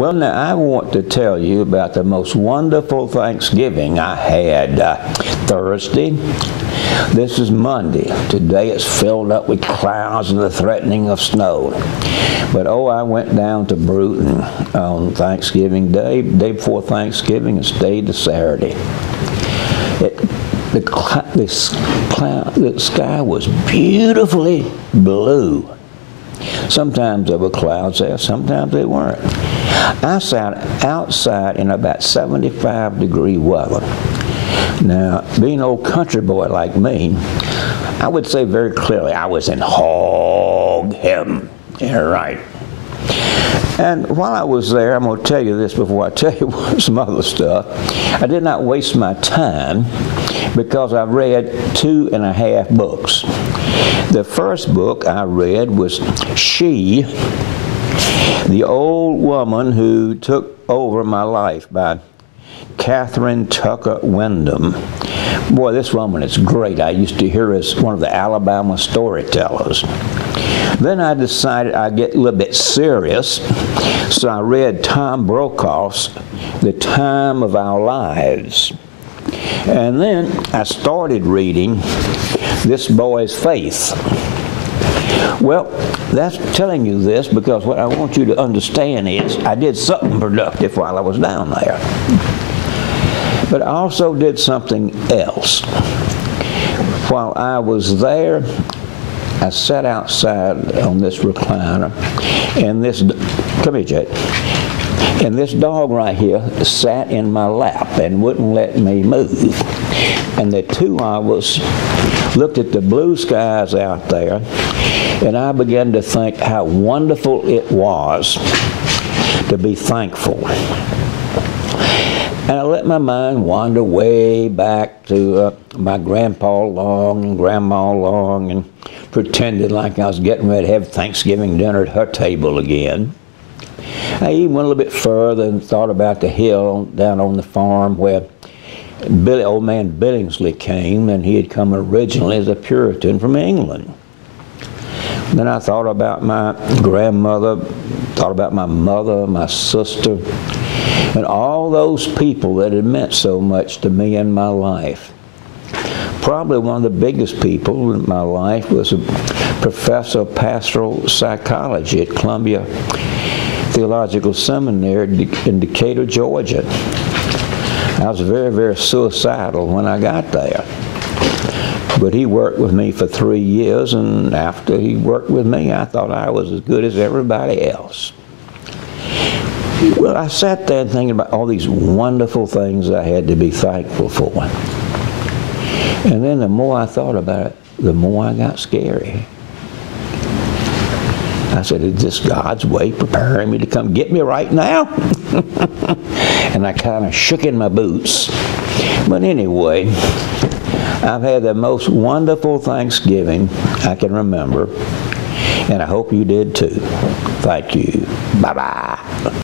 Well, now I want to tell you about the most wonderful Thanksgiving I had Thursday. This is Monday. Today it's filled up with clouds and the threatening of snow. But oh, I went down to Bruton on Thanksgiving Day, day before Thanksgiving, and stayed to Saturday. The sky was beautifully blue. Sometimes there were clouds there, sometimes they weren't. I sat outside in about 75-degree weather. Now, being an old country boy like me, I would say very clearly I was in hog heaven. Yeah, right. And while I was there, I'm going to tell you this before I tell you some other stuff. I did not waste my time because I read 2.5 books. The first book I read was She, the Old Woman Who Took Over My Life by Catherine Tucker Wyndham. Boy, this woman is great. I used to hear her as one of the Alabama storytellers. Then I decided I'd get a little bit serious, so I read Tom Brokaw's The Time of Our Lives. And then I started reading This Boy's Faith. Well, that's telling you this because what I want you to understand is I did something productive while I was down there. But I also did something else. While I was there, I sat outside on this recliner, and come here, Jay. And this dog right here sat in my lap and wouldn't let me move. And the two of us looked at the blue skies out there, and I began to think how wonderful it was to be thankful. And I let my mind wander way back to my grandpa Long and grandma Long, and pretended like I was getting ready to have Thanksgiving dinner at her table again. I even went a little bit further and thought about the hill down on the farm where old man Billingsley came, and he had come originally as a Puritan from England. Then I thought about my grandmother, thought about my mother, my sister, and all those people that had meant so much to me in my life. Probably one of the biggest people in my life was a professor of pastoral psychology at Columbia Theological Seminary in Decatur, Georgia. I was very, very suicidal when I got there. But he worked with me for 3 years, and after he worked with me, I thought I was as good as everybody else. Well, I sat there thinking about all these wonderful things I had to be thankful for. And then the more I thought about it, the more I got scary. I said, is this God's way preparing me to come get me right now? And I kind of shook in my boots. But anyway, I've had the most wonderful Thanksgiving I can remember, and I hope you did too. Thank you. Bye-bye.